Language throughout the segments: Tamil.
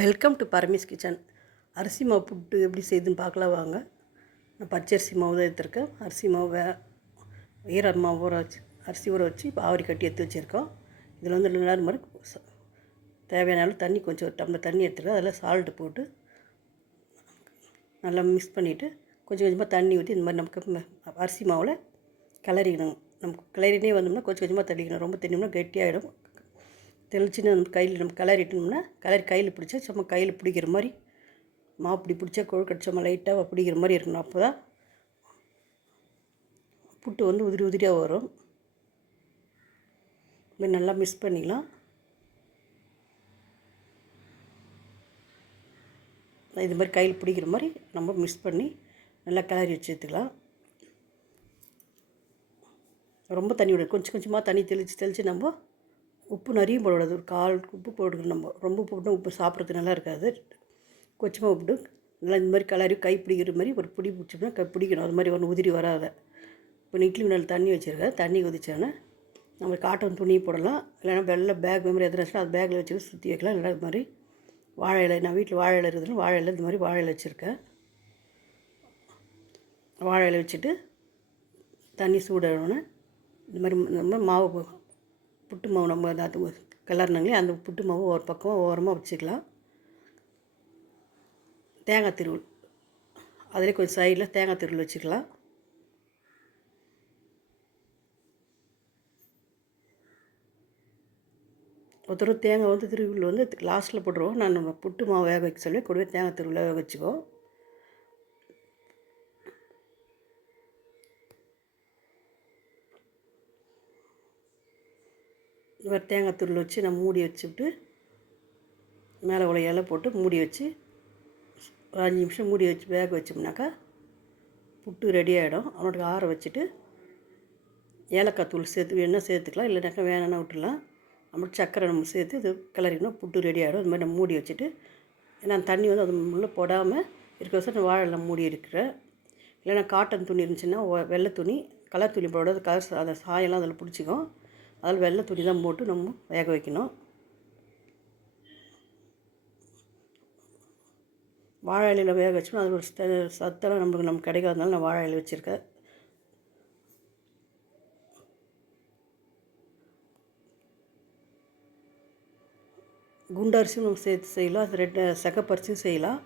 வெல்கம் டு பரமேஸ் கிச்சன் அரிசி மாவு புட்டு எப்படி செய்யுதுன்னு பார்க்கலாம் வாங்க. நான் பச்சரிசி மாவு தான் எடுத்திருக்கேன். அரிசி மாவு வே ஈர மாவு ஊற வச்சு அரிசி ஊற வச்சு இப்போ ஆவரி கட்டி எடுத்து வச்சுருக்கோம். இதில் வந்து ரெண்டு நாள் மறுக்கு தேவையான அளவு தண்ணி கொஞ்சம் ஒரு டம்ளர் தண்ணி எடுத்துருக்கேன். அதில் சால்ட்டு போட்டு நல்லா மிக்ஸ் பண்ணிவிட்டு கொஞ்சம் கொஞ்சமாக தண்ணி ஊற்றி இந்த மாதிரி நமக்கு அரிசி மாவில் கிளறிக்கணும் நமக்கு கிளறினே வந்தோம்னா கொஞ்சம் கொஞ்சமாக தள்ளிக்கணும் ரொம்ப தண்ணினா கெட்டியாகிடும் தெளிச்சுன்னு நம்ம கையில் நம்ம கிளறிட்டோம்னா கிளறி கையில் பிடிச்சா சும்மா கையில் பிடிக்கிற மாதிரி மாவு பிடிச்சா கொழுக்கட்டை சும்மா லைட்டாக பிடிக்கிற மாதிரி இருக்கணும். அப்போ தான் புட்டு வந்து உதிரி உதிரியாக வரும். இது மாதிரி நல்லா மிக்ஸ் பண்ணிக்கலாம். இது மாதிரி கையில் பிடிக்கிற மாதிரி நம்ம மிக்ஸ் பண்ணி நல்லா கிளறி வச்சு எடுத்துக்கலாம் ரொம்ப தண்ணி விட கொஞ்சம் கொஞ்சமாக தண்ணி தெளித்து தெளித்து நம்ம உப்பு நிறைய போடக்கூடாது. ஒரு கால் உப்பு போட்டுக்கணும் நம்ம. ரொம்ப போட்டு உப்பு சாப்பிட்றதுக்கு நல்லா இருக்காது. கொஞ்சமாக உப்பு நல்லா இந்த மாதிரி கலரி கை பிடிக்கிற மாதிரி ஒரு பிடி பிடிச்சோம்னா கை பிடிக்கணும். அது மாதிரி ஒன்று உதிரி வராத. இப்போ இட்லி மேலே தண்ணி வச்சுருக்கேன். தண்ணி கொதிச்சோன்னா நம்ம காட்டன் துணி போடலாம். இல்லைன்னா வெள்ளை பேக் மாதிரி எதுனா அது பேக்கில் வச்சு சுற்றி வைக்கலாம். இல்லை இது மாதிரி வாழை இலை நான் வீட்டில் வாழை இலை இருக்குதுன்னா வாழை இலை இந்த மாதிரி வாழை இலை வச்சுருக்கேன். வாழை இலை வச்சுட்டு தண்ணி சூடானோடனே இந்த மாதிரி நம்ம மாவு புட்டு மாவு நம்ம அது கிளறினாங்களே அந்த புட்டு மாவு ஒரு பக்கம் ஓரமாக வச்சுக்கலாம். தேங்காய் திருவல் அதிலே கொஞ்சம் சைடில் தேங்காய் திருவள் வச்சுக்கலாம். ஒருத்தர் தேங்காய் வந்து திருவிழா வந்து லாஸ்ட்டில் போட்டுருவோம். நான் நம்ம புட்டு மாவு வேக வைக்க சொல்லி கூடவே தேங்காய் திருவிழா வேக வச்சுக்கோ இந்த மாதிரி தேங்காய் துருள் வச்சு நம்ம மூடி வச்சுட்டு மேலே உள்ள இலை போட்டு மூடி வச்சு ஒரு அஞ்சு நிமிஷம் மூடி வச்சு வேக வச்சோம்னாக்கா புட்டு ரெடி ஆகிடும் அவனுக்கு ஆற வச்சுட்டு ஏலக்காய் தூள் சேர்த்து வேணால் சேர்த்துக்கலாம் இல்லைனாக்கா வேணும்னா விட்டுலாம் அப்புறம் சக்கரை நம்ம சேர்த்து இது கிளறிக்கணும் புட்டு ரெடி ஆகிடும் அது மாதிரி நம்ம மூடி வச்சுட்டு ஏன்னா தண்ணி வந்து அது உள்ளே போடாமல் இருக்க வச்சு நான் வாழை மூடி இருக்கிறேன் இல்லைன்னா காட்டன் துணி இருந்துச்சுன்னா வெள்ளை துணி கலர் துணி போடாது கலர் அந்த சாயெல்லாம் அதில் பிடிச்சிக்கும். அதில் வெள்ளை துணி தான் போட்டு நம்ம வேக வைக்கணும். வாழை இலையில் வேக வச்சோம்னா அது ஒரு சத்த- சத்தெல்லாம் நம்மளுக்கு நமக்கு கிடைக்காதனால நான் வாழை இலை வச்சுருக்கேன். குண்டரிசியும் நம்ம சேர்த்து செய்யலாம். அது ரெண்டு செகப்பரிசியும் செய்யலாம்.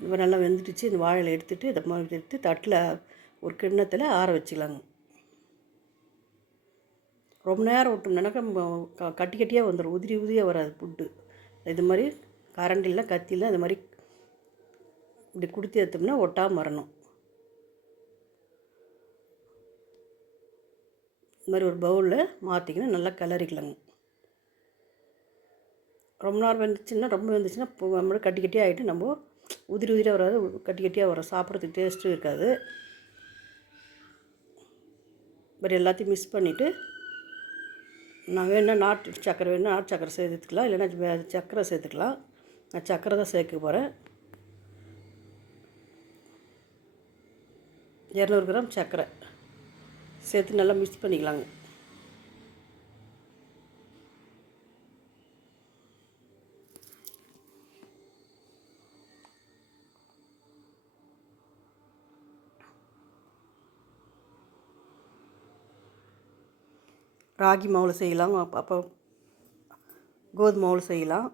இப்போ நல்லா வெந்துடுச்சு. இந்த வாழை எடுத்துகிட்டு இதை மாதிரி எடுத்து தட்டில் ஒரு கிண்ணத்தில் ஆற வச்சுக்கலாங்க. ரொம்ப நேரம் விட்டோம்னாக்கா நம்ம க- கட்டி கட்டியாக வந்துடும் உதிரி உதிரியாக வராது புட்டு இது மாதிரி கரண்டியில் கத்தியில் இது மாதிரி இப்படி கொடுத்து எடுத்தோம்னா ஒட்டாமல் வரணும் இந்த மாதிரி ஒரு பவுலில் மாற்றிக்கினா நல்லா கிளறிக்கலாங்க. ரொம்ப நேரம் வந்துச்சுன்னா ரொம்ப வந்துச்சுன்னா நம்ம கட்டி கட்டியாக ஆகிட்டு நம்ம உதிரி உதிரியாக வராது. கட்டி கட்டியாக வரும். சாப்பிட்றதுக்கு டேஸ்ட்டும் இருக்காது. பட் எல்லாத்தையும் மிஸ் பண்ணிவிட்டு நான் வேணால் நாட்டு சக்கரை வேணும்னா நாட்டு சக்கரை சேர்த்துக்கலாம் இல்லைன்னா வே- சக்கரை சேர்த்துக்கலாம். நான் சக்கரை தான் சேர்க்க போகிறேன் இரநூறு கிராம் சர்க்கரை சேர்த்து நல்லா மிக்ஸ் பண்ணிக்கலாங்க. ராகி மாவில் செய்யலாம். அப்போ அப்போ கோதுமை மாவில் செய்யலாம்.